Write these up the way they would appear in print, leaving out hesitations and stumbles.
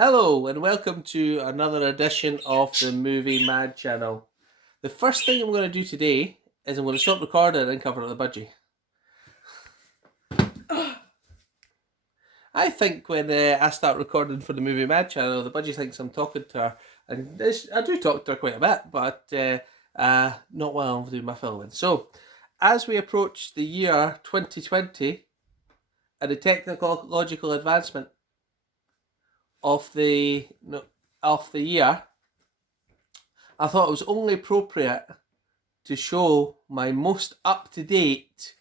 Hello and welcome to another edition of the Movie Mad channel. The first thing I'm going to do today is I'm going to stop recording and cover up the budgie. I think when I start recording for the Movie Mad channel, the budgie thinks I'm talking to her, and I do talk to her quite a bit, but not while I'm doing my filming. So, as we approach the year 2020 and the technological advancement of the year, I thought it was only appropriate to show my most up-to-date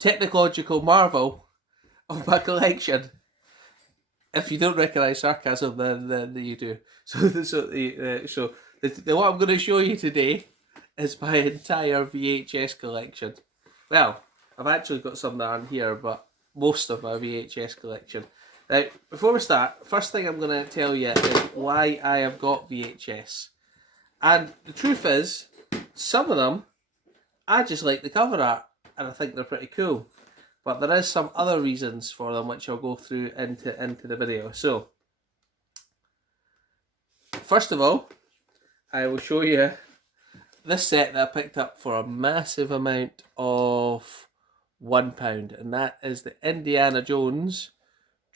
technological marvel of my collection. If you don't recognise sarcasm, then you do. So what I'm going to show you today is my entire VHS collection. Well, I've actually got some that aren't here, but most of my VHS collection. Now, before we start, first thing I'm going to tell you is why I have got VHS. And the truth is, some of them, I just like the cover art, and I think they're pretty cool. But there is some other reasons for them, which I'll go through into the video. So, first of all, I will show you this set that I picked up for a massive amount of £1, and that is the Indiana Jones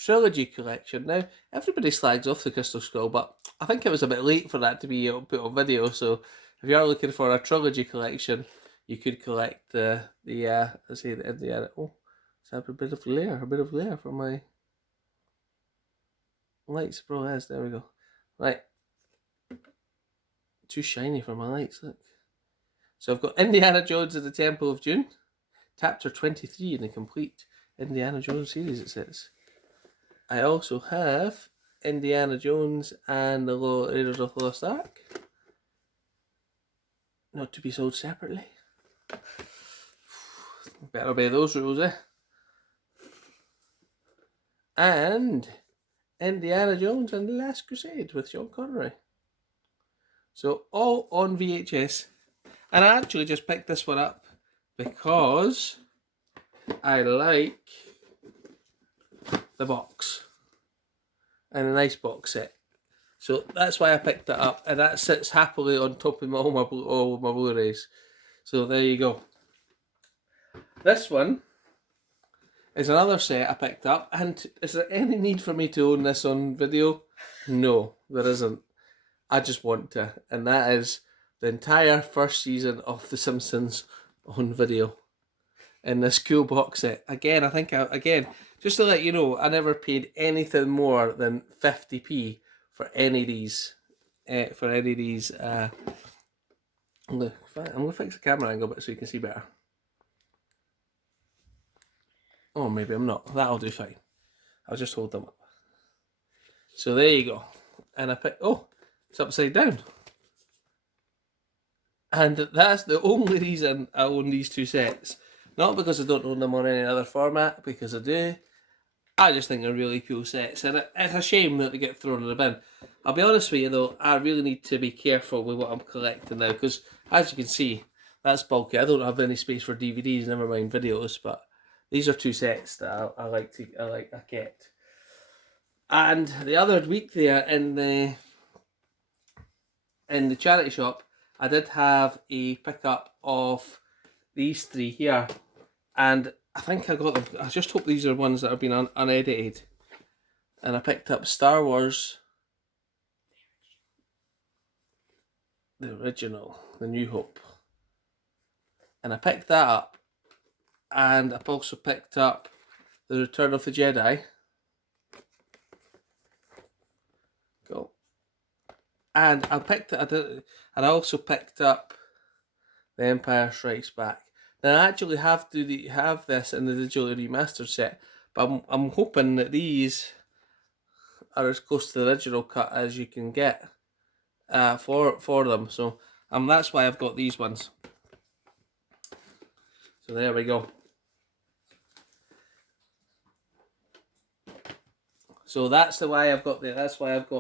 Trilogy collection. Now, everybody slags off the Crystal Skull, but I think it was a bit late for that to be put on video. So, if you are looking for a trilogy collection, you could collect the Indiana. Oh, it's a bit of glare for my lights. Probably is. There we go. Right, too shiny for my lights. Look. So I've got Indiana Jones and the Temple of Doom, chapter 23 in the complete Indiana Jones series. It says. I also have Indiana Jones and the Raiders of the Lost Ark, not to be sold separately. Better obey those rules, eh? And Indiana Jones and the Last Crusade with Sean Connery. So all on VHS. And I actually just picked this one up because I like the box and a nice box set, so that's why I picked it up, and that sits happily on top of all my Blu-rays. So there you go. This one is another set I picked up, and is there any need for me to own this on video? No, there isn't. I just want to, and that is the entire first season of The Simpsons on video in this cool box set. Again, I think just to let you know, I never paid anything more than 50p for any of these. I'm going to fix the camera angle a bit so you can see better. Oh, maybe I'm not. That'll do fine. I'll just hold them up. So there you go. And I picked. Oh, it's upside down. And that's the only reason I own these two sets. Not because I don't own them on any other format, because I do. I just think they're really cool sets, and it's a shame that they get thrown in the bin. I'll be honest with you though, I really need to be careful with what I'm collecting now, because as you can see, that's bulky. I don't have any space for DVDs, never mind videos, but these are two sets that I kept. And the other week there in the charity shop, I did have a pickup of these three here, and I think I got them. I just hope these are ones that have been unedited. And I picked up Star Wars, the original, The New Hope. And I picked that up. And I've also picked up The Return of the Jedi. Go. And I also picked up The Empire Strikes Back. Now I actually have this in the digitally remastered set, but I'm hoping that these are as close to the original cut as you can get for them. So that's why I've got these ones. So there we go. So that's why I've got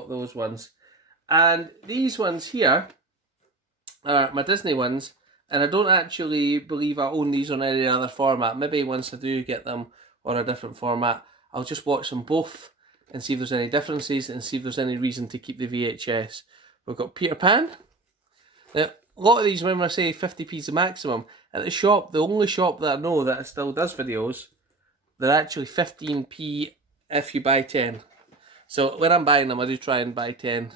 those ones, and these ones here are my Disney ones. And I don't actually believe I own these on any other format. Maybe once I do get them on a different format, I'll just watch them both and see if there's any differences and see if there's any reason to keep the VHS. We've got Peter Pan. Now, a lot of these, when I say 50p is the maximum, at the shop, the only shop that I know that still does videos, they're actually 15p if you buy 10. So when I'm buying them, I do try and buy 10.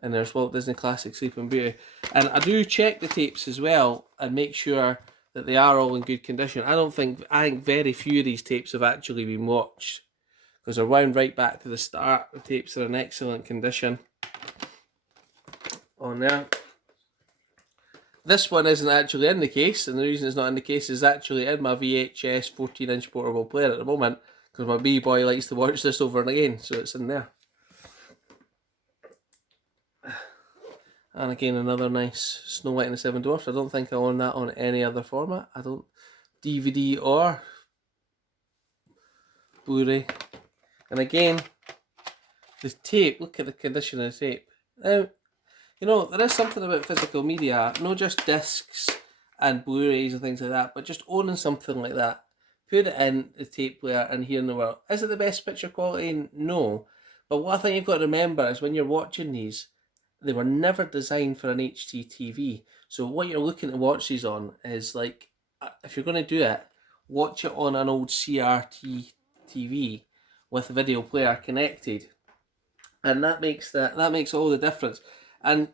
And there's Walt Disney Classic Sleeping Beauty. And I do check the tapes as well and make sure that they are all in good condition. I think very few of these tapes have actually been watched, because they're wound right back to the start. The tapes are in excellent condition on there. This one isn't actually in the case, and the reason it's not in the case is actually in my VHS 14-inch portable player at the moment, because my wee boy likes to watch this over and again, so it's in there. And again, another nice Snow White and the Seven Dwarfs. I don't think I own that on any other format. I don't, DVD or Blu-ray. And again, the tape, look at the condition of the tape. Now, you know, there is something about physical media, not just discs and Blu-rays and things like that, but just owning something like that. Put it in the tape player and hearing the world. Is it the best picture quality? No. But what I think you've got to remember is when you're watching these, they were never designed for an HD TV. So what you're looking to watch these on is, like, if you're going to do it, watch it on an old CRT TV with a video player connected. And that makes all the difference. And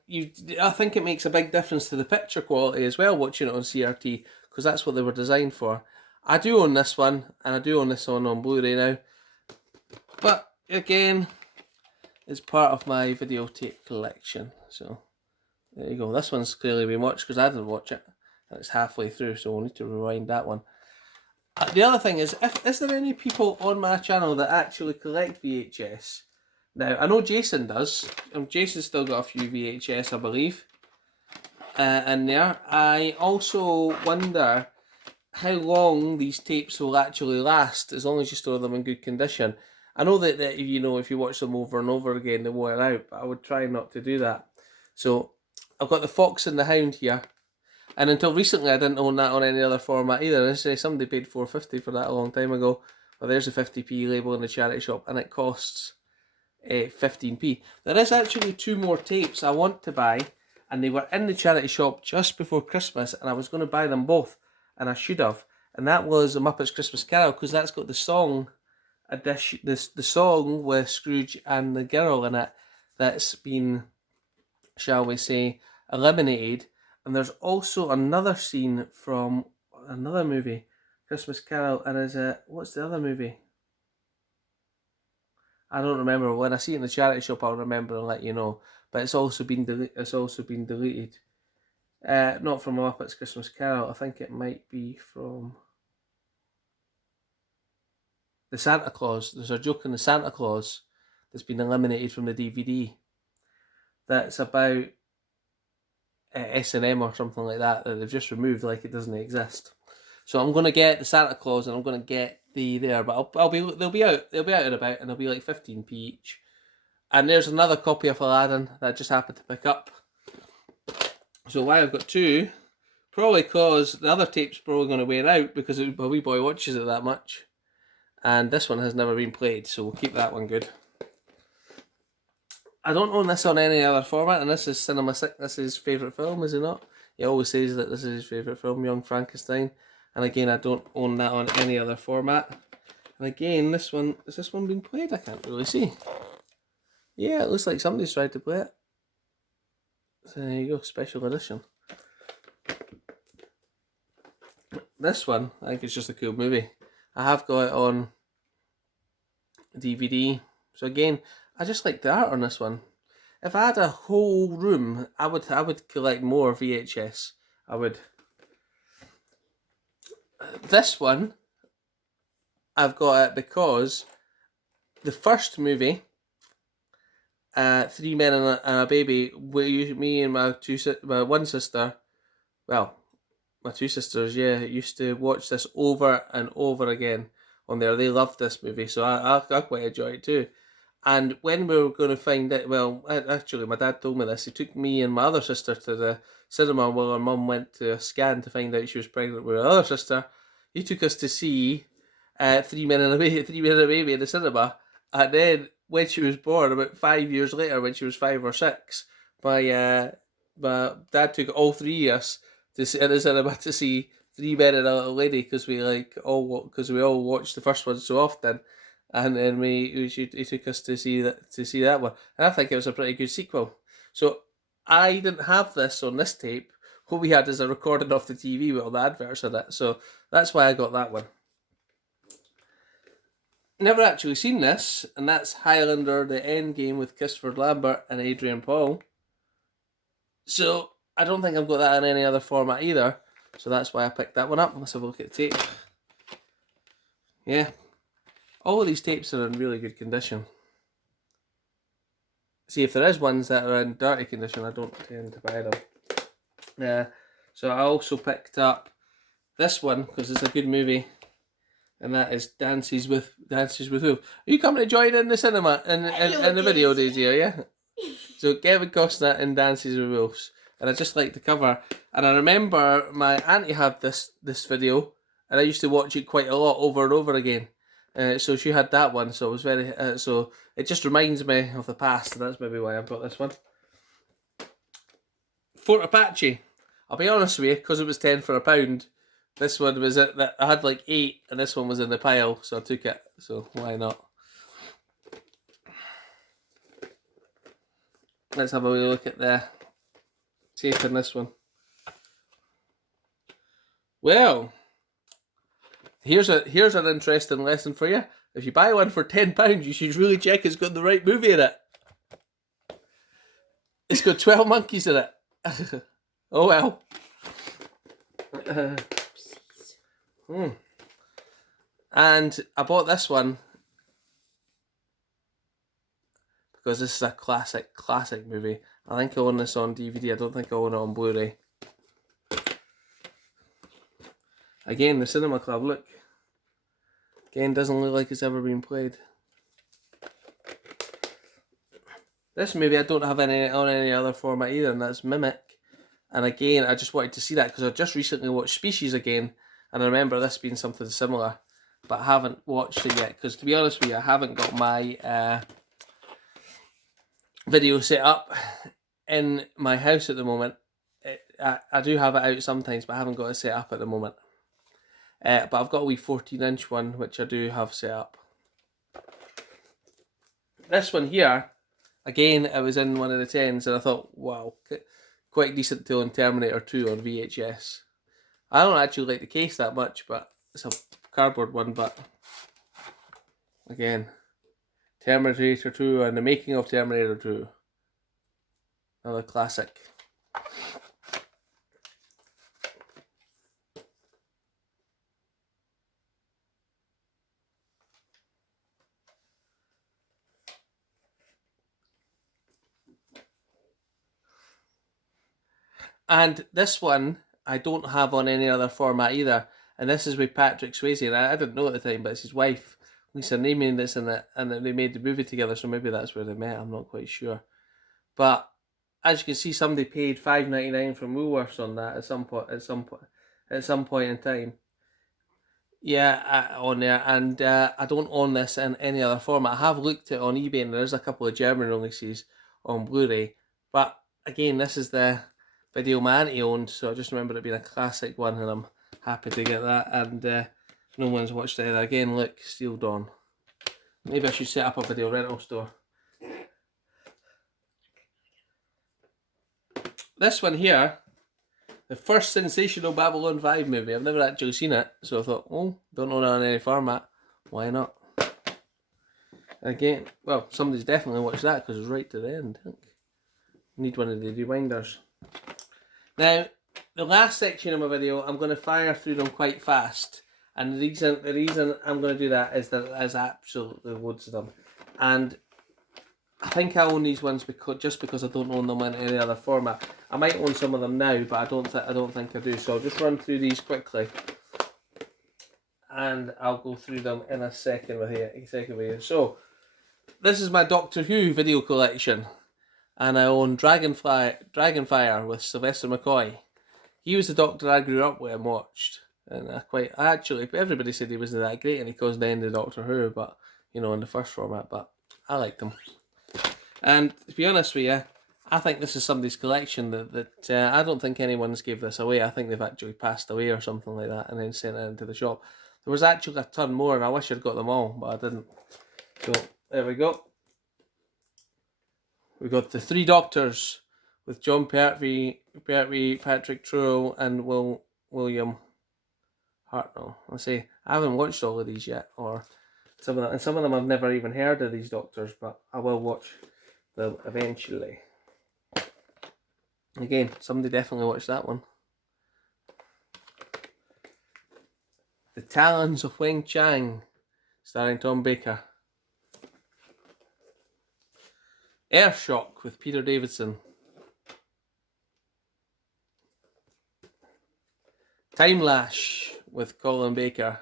I think it makes a big difference to the picture quality as well, watching it on CRT, because that's what they were designed for. I do own this one, and I do own this one on Blu-ray now. But again, it's part of my videotape collection. So there you go. This one's clearly been watched because I didn't watch it, and it's halfway through, so we'll need to rewind that one. The other thing is, is there any people on my channel that actually collect VHS? Now, I know Jason does. Jason's still got a few VHS, I believe, in there. I also wonder how long these tapes will actually last, as long as you store them in good condition. I know that you know, if you watch them over and over again, they wear out, but I would try not to do that. So I've got the Fox and the Hound here, and until recently I didn't own that on any other format either. I say somebody paid $4.50 for that a long time ago. Well, there's a 50p label in the charity shop, and it costs 15p. There is actually two more tapes I want to buy, and they were in the charity shop just before Christmas, and I was going to buy them both, and I should have. And that was The Muppets Christmas Carol, because that's got the song edition, the song with Scrooge and the girl in it that's been, shall we say, eliminated. And there's also another scene from another movie, Christmas Carol, and is it, what's the other movie? I don't remember. When I see it in the charity shop, I'll remember and let you know. But it's also been deleted. Not from Muppets Christmas Carol. I think it might be from the Santa Claus. There's a joke in the Santa Claus that's been eliminated from the DVD. That's about S&M or something like that they've just removed, like it doesn't exist. So I'm gonna get the Santa Claus and I'm gonna get the there, but they'll be out and about, and they'll be like 15p each. And there's another copy of Aladdin that I just happened to pick up. So why I've got two, probably because the other tape's probably going to wear out because my wee boy watches it that much. And this one has never been played, so we'll keep that one good. I don't own this on any other format, and this is Cinema Sick. This is his favourite film, is it not? He always says that this is his favourite film, Young Frankenstein. And again, I don't own that on any other format. And again, this one, is this one being played? I can't really see. Yeah, it looks like somebody's tried to play it. So there you go, special edition. This one, I think it's just a cool movie. I have got it on DVD. So again, I just like the art on this one. If I had a whole room, I would collect more VHS. I would. This one, I've got it because the first movie, Three Men and a Baby, me and my one sister, well, my two sisters, yeah, used to watch this over and over again on there. They loved this movie, so I quite enjoy it too. And when we were going to find it, well, actually, my dad told me this. He took me and my other sister to the cinema while our mum went to a scan to find out she was pregnant with her other sister. He took us to see Three Men and a Baby in the cinema. And then when she was born, about 5 years later, when she was 5 or 6, my dad took all three of us to see in the cinema to see Three Men and a Little Lady because we we all watched the first one so often, and then he took us to see that one, and I think it was a pretty good sequel. So I didn't have this on this tape. What we had is a recording off the TV with all the adverts in it, so that's why I got that one. Never actually seen this, and that's Highlander: The End Game with Christopher Lambert and Adrian Paul. So I don't think I've got that in any other format either. So that's why I picked that one up. Let's have a look at the tape. Yeah, all of these tapes are in really good condition. See, if there is ones that are in dirty condition, I don't tend to buy them. Yeah. So I also picked up this one because it's a good movie. And that is Dances with Wolves. Are you coming to join in the cinema in the video, Daisy? Yeah. So Kevin Costner in Dances with Wolves, and I just like the cover. And I remember my auntie had this video, and I used to watch it quite a lot over and over again. So she had that one, so it was very. So it just reminds me of the past, and that's maybe why I've got this one. Fort Apache. I'll be honest with you, because it was 10 for £1. This one was I had like 8, and this one was in the pile, so I took it. So why not? Let's have a wee look at the tape in this one. Well, here's an interesting lesson for you. If you buy one for £10, you should really check it's got the right movie in it. It's got 12 Monkeys in it. Oh well. And I bought this one because this is a classic movie. I think I own this on DVD. I don't think I own it on Blu-ray. Again, the Cinema Club, look. Again, doesn't look like it's ever been played. This movie I don't have on any other format either, and that's Mimic. And again, I just wanted to see that because I just recently watched Species again, and I remember this being something similar, but I haven't watched it yet because, to be honest with you, I haven't got my video set up in my house at the moment. I do have it out sometimes, but I haven't got it set up at the moment. But I've got a wee 14-inch one, which I do have set up. This one here, again, it was in one of the 10s, and I thought, wow, quite decent to own Terminator 2 on VHS. I don't actually like the case that much, but it's a cardboard one, but again, Terminator 2 and the making of Terminator 2. Another classic. And this one I don't have on any other format either. And this is with Patrick Swayze, and I didn't know at the time, but it's his wife, Lisa Nemean, that's in it, and they made the movie together, so maybe that's where they met, I'm not quite sure. But as you can see, somebody paid $5.99 from Woolworths on that at some point in time. Yeah, on there, and I don't own this in any other format. I have looked at it on eBay, and there's a couple of German releases on Blu-ray, but again, this is the video my auntie owned, so I just remember it being a classic one, and I'm happy to get that. And no one's watched it either. Again, look, Steel Dawn. Maybe I should set up a video rental store. This one here, the first sensational Babylon 5 movie. I've never actually seen it, so I thought, oh, don't own it on any format. Why not? Again, well, somebody's definitely watched that because it's right to the end, I think. Need one of the rewinders. Now, the last section of my video, I'm going to fire through them quite fast. And the reason I'm going to do that is that there's absolutely loads of them. And I think I own these ones just because I don't own them in any other format. I might own some of them now, but I don't think I do. So I'll just run through these quickly. And I'll go through them in a second with you. So, this is my Doctor Who video collection. And I own Dragonfire with Sylvester McCoy. He was the Doctor I grew up with and watched. And everybody said he wasn't that great and he caused the end of Doctor Who, but you know, in the first format, but I like them. And to be honest with you, I think this is somebody's collection that I don't think anyone's gave this away. I think they've actually passed away or something like that and then sent it into the shop. There was actually a ton more and I wish I'd got them all, but I didn't. So there we go. We got the Three Doctors with John Pertwee, Patrick Trudeau, and William Hartnell. I say I haven't watched all of these yet, or some of them I've never even heard of these doctors, but I will watch them eventually. Again, somebody definitely watched that one. The Talons of Weng Chang, starring Tom Baker. Earthshock with Peter Davidson. Time Lash with Colin Baker.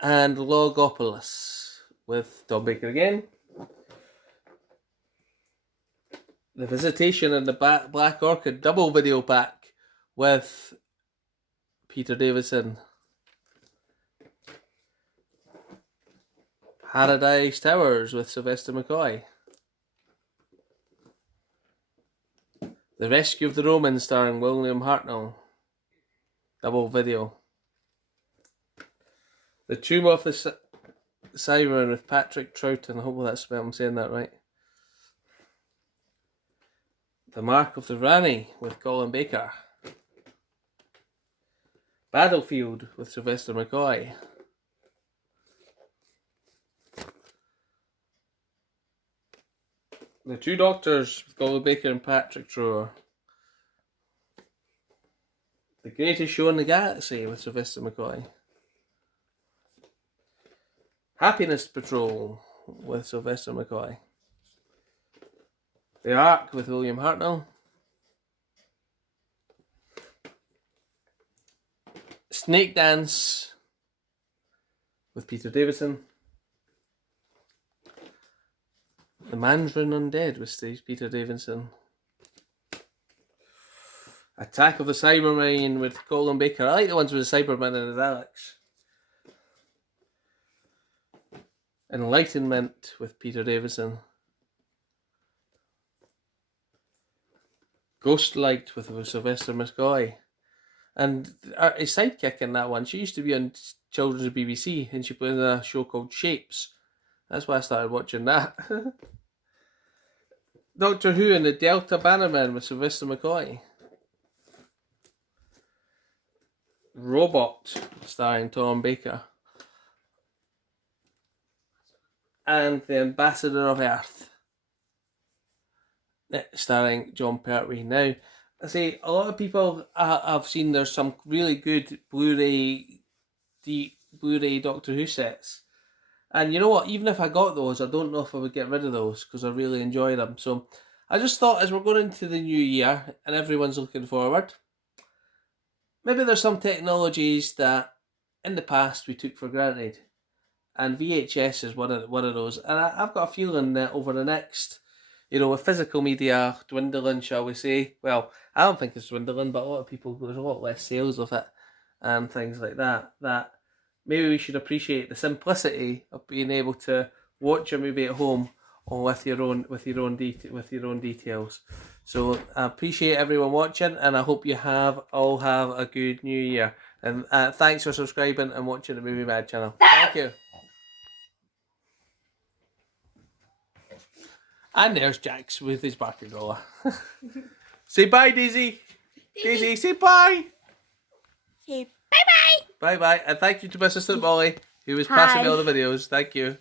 And Logopolis with Tom Baker again. The Visitation and the Black Orchid double video pack with Peter Davidson. Paradise Towers with Sylvester McCoy. The Rescue of the Romans starring William Hartnell. Double video. The Tomb of the Siren with Patrick Troughton. I hope I'm saying that right. The Mark of the Rani with Colin Baker. Battlefield with Sylvester McCoy. The Two Doctors with Colin Baker and Patrick Trudeau. The Greatest Show in the Galaxy with Sylvester McCoy. Happiness Patrol with Sylvester McCoy. The Ark with William Hartnell. Snake Dance with Peter Davidson. The Mandarin Undead with Peter Davidson. Attack of the Cybermen with Colin Baker. I like the ones with the Cybermen and the Daleks. Enlightenment with Peter Davidson. Ghostlight with Sylvester McCoy. And his sidekick in that one, she used to be on Children's BBC and she played in a show called Shapes. That's why I started watching that. Doctor Who and the Delta Bannermen with Sylvester McCoy. Robot starring Tom Baker. And The Ambassador of Earth starring John Pertwee. Now, I say a lot of people I've seen there's some really good Blu-ray Doctor Who sets. And you know what, even if I got those, I don't know if I would get rid of those because I really enjoy them. So I just thought as we're going into the new year and everyone's looking forward, maybe there's some technologies that in the past we took for granted. And VHS is one of those. And I've got a feeling that over the next, with physical media dwindling, shall we say, well, I don't think it's dwindling, but a lot of people, there's a lot less sales of it and things like that, that maybe we should appreciate the simplicity of being able to watch a movie at home or with your own details. So I appreciate everyone watching, and I hope you all have a good new year. And thanks for subscribing and watching the Movie Mad channel. Thank you. And there's Jax with his Barcagola. Say bye, Daisy. Daisy, say bye. Say bye-bye. Bye-bye. And thank you to my assistant Molly, who was passing me all the videos. Thank you.